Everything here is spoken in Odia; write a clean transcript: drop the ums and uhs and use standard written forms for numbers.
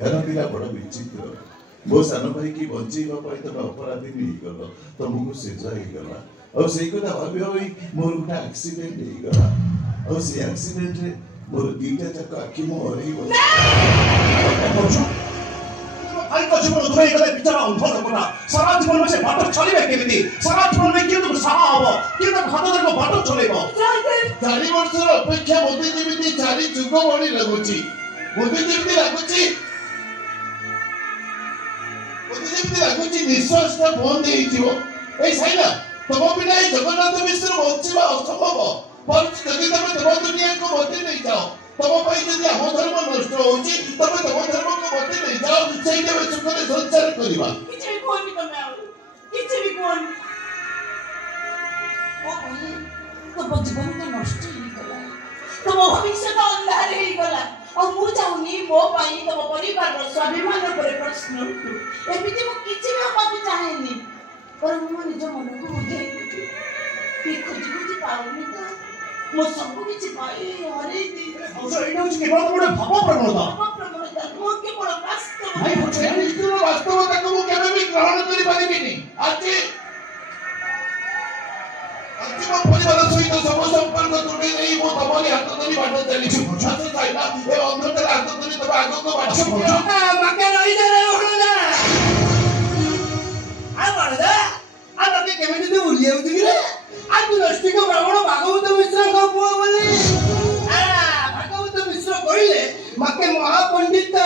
ଜ୍ଞାନ ପିଲା ବଡ଼ ବିଚିତ୍ର। ମୋ ସାନ ଭାଇକି ବଞ୍ଚେଇବା ପାଇଁ ତମେ ଅପରାଧୀ ନେଇଗଲ, ତମକୁ ସେଜା ହେଇଗଲା। ଆଉ ସେଇ କଥା ଭାବି ଭାବି ମୋର ଗୋଟେ ଆକ୍ସିଡେଣ୍ଟ ହେଇଗଲା। ଆଉ ସେଇ ଆକ୍ସିଡେଣ୍ଟରେ ମୋର ଦିଟା ଯାକ ଆଖି ମୁଁ ହରେଇଗଲି। ଭାଇଙ୍କ ଜୀବନ ଦୂରେଇ ଗଲେ ବିଚାରା ଅନ୍ଧ ଲୋକଟା ସାରା ଜୀବନ ସେ ବାଟ ଚଳିବେ କେମିତି? ସାରା ଜୀବନ କିଏ ତାକୁ ସାହା ହବ, କିଏ ତାକୁ ହାତ ଧରିବ ବାଟ ଚଲେଇବ? 4 ବର୍ଷର ଅପେକ୍ଷା ମୋତେ ଯେମିତି 4 ଯୁଗ ଭଳି ଲାଗୁଛି। ମୋତେ ଯେମିତି ଲାଗୁଛି ନିଶ୍ୱାସଟା ବନ୍ଦ ହେଇଯିବ। ଏଇ ସାଇନା ତମ ବିନା ଏଇ ଜଗନ୍ନାଥ ମିଶ୍ର ବଞ୍ଚିବା ଅସମ୍ଭବ। ଯଦି ତମେ ତମ ଦୁନିଆକୁ ବଞ୍ଚି ନେଇଯାଅ, ତମ ପାଇଁ ଯଦି ଆମ ଧର୍ମ ନଷ୍ଟ ହଉଛି, ତମେ ତମ ଧର୍ମକୁ ବଞ୍ଚି ନେଇଯାଅ, ସେଇଟା ଆମେ ସୁଖରେ ସଂଚାର କରିବା। କିଛି ବି କୁହନି ତମେ, ଆଉ କିଛି ବି କୁହନି। ତମ ଜୀବନଟା ନଷ୍ଟ ହେଇଗଲା, ତମ ଭବିଷ୍ୟତ ଅନ୍ଧାର ହେଇଗଲା। ଆଉ ମୁଁ ଚାହୁଁନି ମୋ ପାଇଁ ତମ ପରିବାରର ସ୍ୱାଭିମାନ ଉପରେ ପ୍ରଶ୍ନ ଉଠୁ। ଏମିତି ମୁଁ କିଛି ବି ହବାକୁ ଚାହେଁନି। ବରଂ ମୁଁ ନିଜ ମନକୁ ବୁଝେଇ ଦେବି, କି ଖୋଜି ଖୋଜି ପାଉନି ତ ମୁଁ ସବୁ କିଛି ପାଇ ହରେଇ ଦେଇଛି। ଏଇଟା ହଉଛି କେବଳ ଗୋଟେ ଭାବ ପ୍ରବଣତା। ମୁଁ କେବଳ ବାସ୍ତବ ବାସ୍ତବତାକୁ ମୁଁ କେବେ ବି ଗ୍ରହଣ କରିପାରିବିନି। ଆଜି ମୋ ପରିବାର ସହିତ ସବୁ ସମ୍ପର୍କ ତୁଟେଇ ନେଇ ମୁଁ ତମରି ହାତ ଧରି ବାଟ ଚାଲିଛି। ଏ ଅନ୍ଧକାର ହାତ ଧରି ତମେ ଆଗକୁ ବାଟ ଭାଗବତ ମିଶ୍ର କହିଲେ ମାକେ ମହାପଣ୍ଡିତ